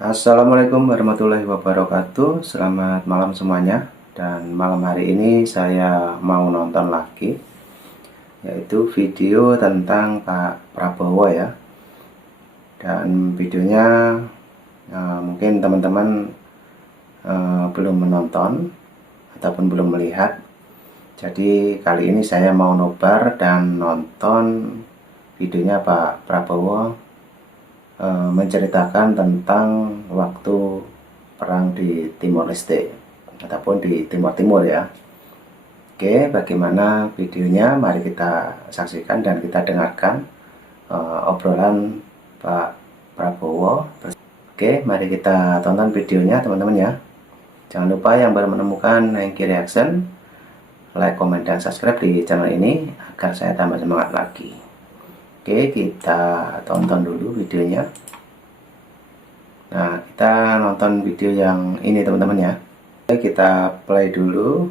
Assalamualaikum warahmatullahi wabarakatuh. Selamat malam semuanya. Dan malam hari ini saya mau nonton lagi, yaitu video tentang Pak Prabowo ya. Dan videonya mungkin teman-teman belum menonton ataupun belum melihat. Jadi kali ini saya mau nobar dan nonton videonya Pak Prabowo menceritakan tentang waktu perang di Timor Leste ataupun di Timur Timur ya. Oke, bagaimana videonya? Mari kita saksikan dan kita dengarkan obrolan Pak Prabowo. Oke, mari kita tonton videonya teman-teman ya. Jangan lupa yang baru menemukan Hengki Reaction, like, komen, dan subscribe di channel ini agar saya tambah semangat lagi. Oke, kita tonton dulu videonya. Nah, kita nonton video yang ini teman-teman ya. Oke, kita play dulu.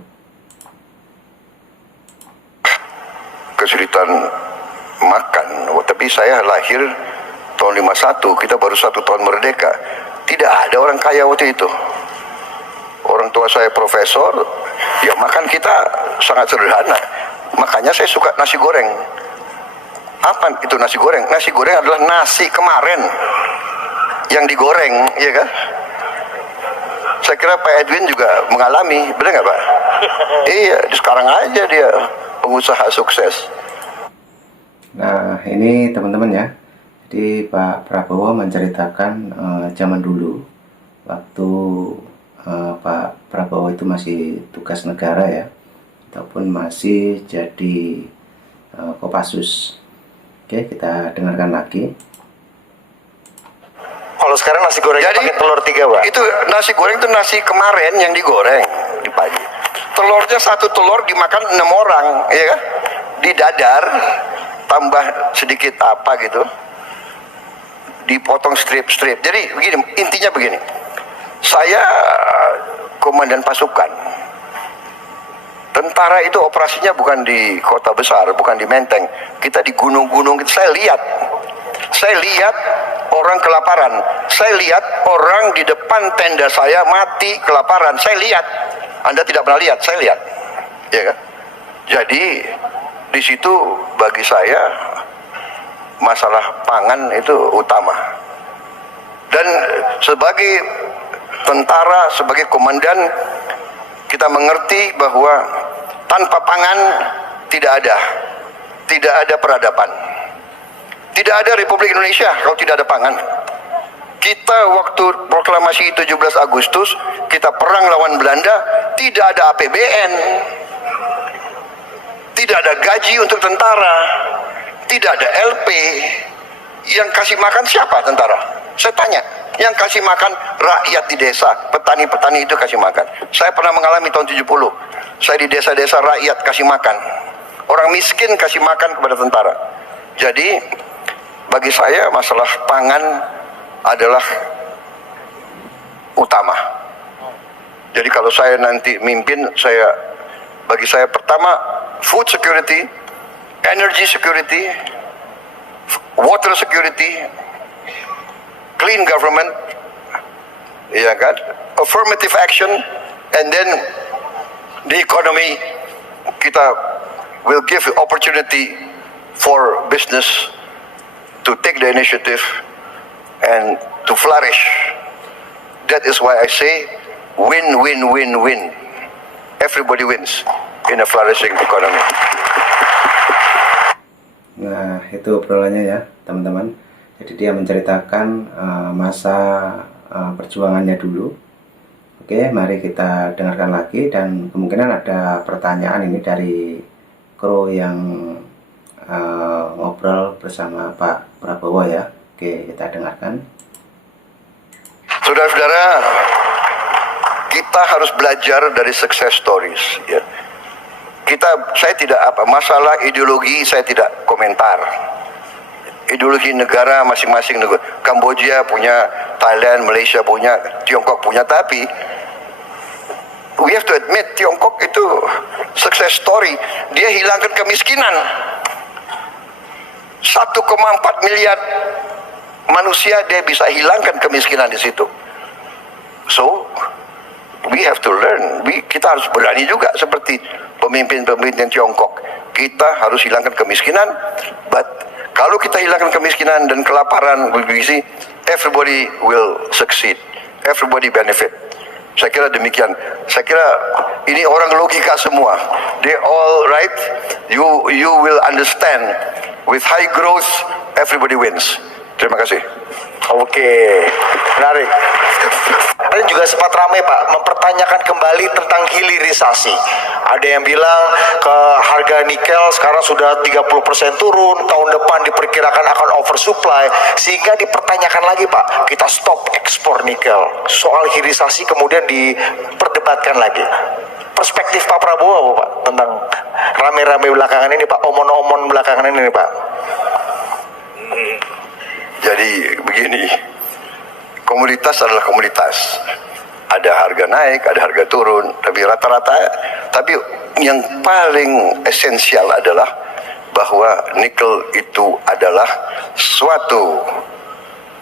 Kesulitan makan. Tapi saya lahir tahun 51, kita baru 1 tahun merdeka. Tidak ada orang kaya waktu itu. Orang tua saya profesor, ya makan kita sangat sederhana. Makanya saya suka nasi goreng. Apa itu nasi goreng? Nasi goreng adalah nasi kemarin yang digoreng, ya kan? Saya kira Pak Edwin juga mengalami, benar nggak Pak? Iya, sekarang aja dia pengusaha sukses. Nah, ini teman-teman ya. Jadi Pak Prabowo menceritakan zaman dulu, waktu Pak Prabowo itu masih tugas negara ya, ataupun masih jadi Kopassus. Oke, kita dengarkan lagi. Kalau sekarang nasi goreng pakai telur 3, Pak. Itu nasi goreng itu nasi kemarin yang digoreng di pagi. Telurnya 1 telur dimakan 6 orang, ya kan? Didadar, tambah sedikit apa gitu, dipotong strip-strip. Jadi begini, intinya begini. Saya komandan pasukan. Tentara itu operasinya bukan di kota besar, bukan di Menteng. Kita di gunung-gunung. Saya lihat orang kelaparan. Saya lihat orang di depan tenda saya mati kelaparan. Saya lihat. Anda tidak pernah lihat, saya lihat. Ya kan? Jadi di situ bagi saya masalah pangan itu utama. Dan sebagai tentara, sebagai komandan, kita mengerti bahwa tanpa pangan tidak ada peradaban. Tidak ada Republik Indonesia kalau tidak ada pangan. Kita waktu proklamasi 17 Agustus, kita perang lawan Belanda, tidak ada APBN. Tidak ada gaji untuk tentara. Tidak ada LP. Yang kasih makan siapa tentara? Saya tanya. Yang kasih makan rakyat di desa, petani-petani itu kasih makan. Saya pernah mengalami tahun 70. Saya di desa-desa rakyat kasih makan. Orang miskin kasih makan kepada tentara. Jadi bagi saya masalah pangan adalah utama. Jadi kalau saya nanti mimpin, bagi saya pertama food security, energy security, water security, clean government, ya kan, affirmative action, and then the economy. Kita will give opportunity for business to take the initiative and to flourish. That is why I say win, win, win, win. Everybody wins in a flourishing economy. Nah, itu obrolannya ya teman-teman. Jadi dia menceritakan masa perjuangannya dulu. Oke, mari kita dengarkan lagi. Dan kemungkinan ada pertanyaan ini dari kru yang ngobrol bersama Pak Prabowo ya. Oke, kita dengarkan. Saudara-saudara, kita harus belajar dari success stories ya. Saya tidak masalah ideologi, saya tidak komentar. Ideologi negara masing-masing negara. Kamboja punya, Thailand, Malaysia punya, Tiongkok punya, tapi we have to admit Tiongkok itu success story. Dia hilangkan kemiskinan. 1,4 miliar manusia dia bisa hilangkan kemiskinan di situ. So we have to learn. Kita harus berani juga seperti pemimpin-pemimpin Tiongkok. Kita harus hilangkan kemiskinan. But kalau kita hilangkan kemiskinan dan kelaparan bergizi, everybody will succeed. Everybody benefit. Saya kira demikian. Saya kira ini orang logika semua. They all right. You will understand. With high growth, everybody wins. Terima kasih. Oke, menarik. Ada juga sempat ramai Pak mempertanyakan kembali tentang hilirisasi. Ada yang bilang ke harga nikel sekarang sudah 30% turun, tahun depan diperkirakan akan oversupply, sehingga dipertanyakan lagi Pak, kita stop ekspor nikel. Soal hilirisasi kemudian diperdebatkan lagi. Perspektif Pak Prabowo apa Pak tentang rame-rame belakangan ini Pak, omon-omon belakangan ini Pak? Jadi begini, komoditas adalah komoditas. Ada harga naik, ada harga turun, tapi rata-rata, tapi yang paling esensial adalah bahwa nikel itu adalah suatu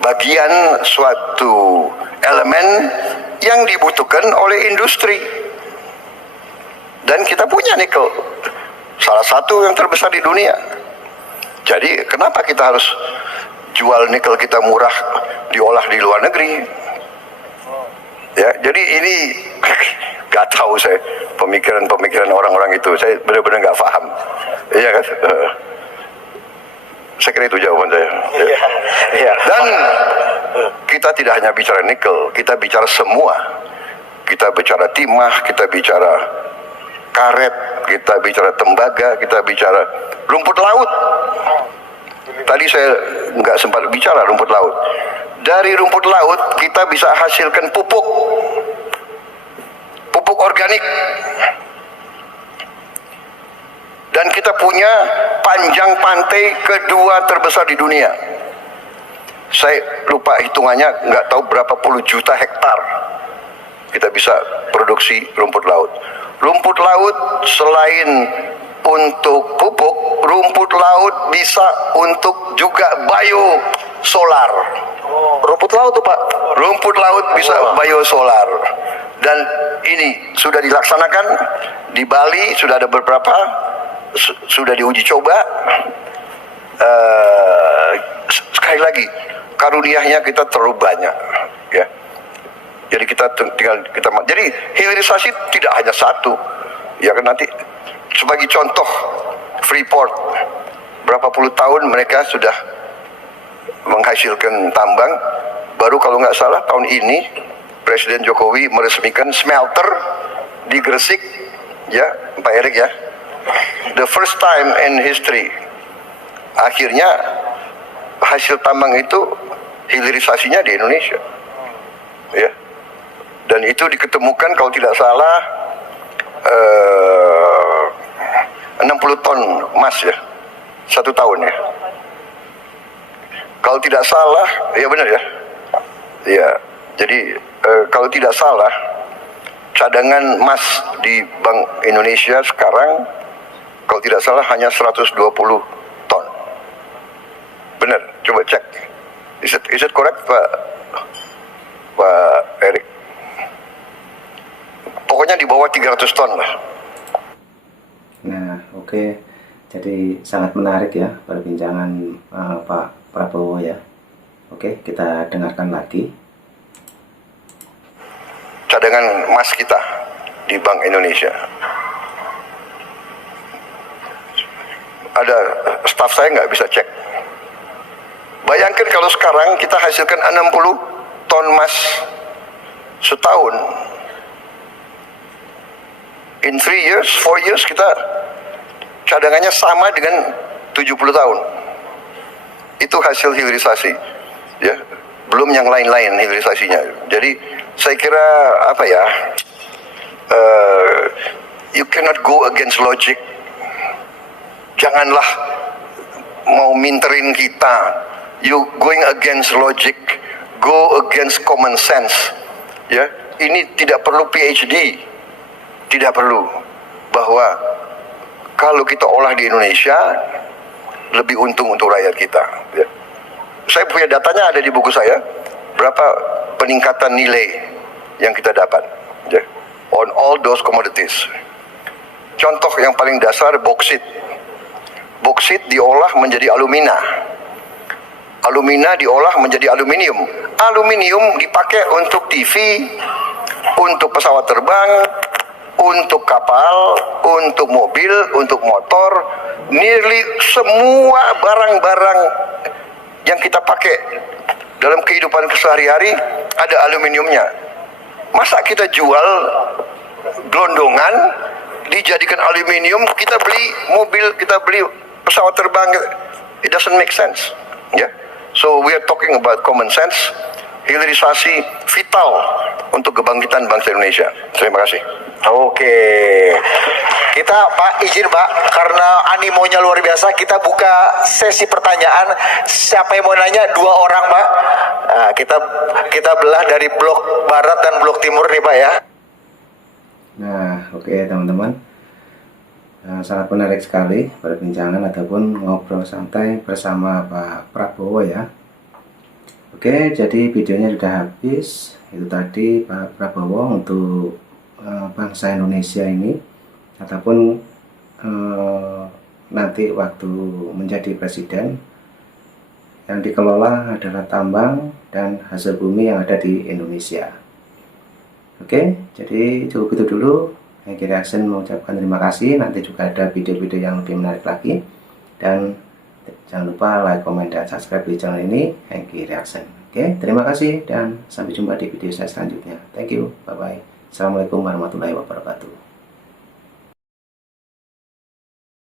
bagian, suatu elemen yang dibutuhkan oleh industri. Dan kita punya nikel, salah satu yang terbesar di dunia. Jadi kenapa kita harus jual nikel kita murah diolah di luar negeri? Ya, jadi ini gak tahu saya pemikiran orang-orang itu. Saya benar-benar gak paham. Iya kan? Saya kira itu jawaban saya. Ya. Iya. Dan kita tidak hanya bicara nikel, kita bicara semua. Kita bicara timah, kita bicara karet, kita bicara tembaga, kita bicara rumput laut. Tadi saya nggak sempat bicara rumput laut. Dari rumput laut kita bisa hasilkan pupuk organik. Dan kita punya panjang pantai kedua terbesar di dunia. Saya lupa hitungannya, nggak tahu berapa puluh juta hektar kita bisa produksi rumput laut. Rumput laut selain untuk pupuk, rumput laut bisa untuk juga biosolar. Rumput laut tuh Pak? Rumput laut bisa biosolar. Dan ini sudah dilaksanakan di Bali, sudah ada beberapa, sudah diuji coba. Sekali lagi, karuniahnya kita terlalu banyak, ya. Jadi jadi hilirisasi tidak hanya satu, ya kan. Nanti sebagai contoh, Freeport berapa puluh tahun mereka sudah menghasilkan tambang. Baru kalau nggak salah tahun ini Presiden Jokowi meresmikan smelter di Gresik, ya Pak Erik ya. The first time in history. Akhirnya hasil tambang itu hilirisasinya di Indonesia, ya. Dan itu diketemukan kalau tidak salah 60 ton emas ya, 1 tahun ya. Kalau tidak salah, ya benar ya. Ya, jadi kalau tidak salah cadangan emas di Bank Indonesia sekarang kalau tidak salah hanya 120 ton. Benar, coba cek. Is it correct Pak Erik? Pokoknya di bawah 300 ton lah. Nah, oke. Jadi sangat menarik ya perbincangan Pak Prabowo ya. Oke, kita dengarkan lagi. Cadangan emas kita di Bank Indonesia. Ada staf saya nggak bisa cek. Bayangkan kalau sekarang kita hasilkan 60 ton emas setahun. In 3 years, 4 years kita cadangannya sama dengan 70 tahun. Itu hasil hilirisasi, ya. Belum yang lain-lain hilirisasinya. Jadi saya kira apa ya? You cannot go against logic. Janganlah mau minterin kita. You going against logic, go against common sense. Ya, ini tidak perlu PhD. Tidak perlu, bahwa kalau kita olah di Indonesia lebih untung untuk rakyat kita, ya. Saya punya datanya ada di buku saya. Berapa peningkatan nilai yang kita dapat, ya, on all those commodities. Contoh yang paling dasar, boksit. Boksit diolah menjadi alumina. Alumina diolah menjadi aluminium. Aluminium dipakai untuk TV, untuk pesawat terbang, untuk kapal, untuk mobil, untuk motor. Nearly semua barang-barang yang kita pakai dalam kehidupan sehari-hari ada aluminiumnya. Masa kita jual gelondongan dijadikan aluminium, kita beli mobil, kita beli pesawat terbang, it doesn't make sense, ya. So we are talking about common sense. Hilirisasi vital untuk kebangkitan bangsa Indonesia. Terima kasih. Oke, kita Pak izin Pak, karena animonya luar biasa, kita buka sesi pertanyaan. Siapa yang mau nanya? 2 orang Pak. Nah, kita belah dari blok barat dan blok timur nih Pak ya. Nah, oke teman-teman, sangat menarik sekali perbincangan ataupun ngobrol santai bersama Pak Prabowo ya. Oke, jadi videonya sudah habis. Itu tadi Pak Prabowo untuk bangsa Indonesia ini, ataupun nanti waktu menjadi presiden, yang dikelola adalah tambang dan hasil bumi yang ada di Indonesia. Oke, jadi cukup itu dulu. Hengki Reaction mengucapkan terima kasih. Nanti juga ada video-video yang lebih menarik lagi. Dan jangan lupa like, comment, dan subscribe di channel ini, Hengki Reaction. Oke, terima kasih dan sampai jumpa di video saya selanjutnya. Thank you, bye-bye. Assalamualaikum warahmatullahi wabarakatuh.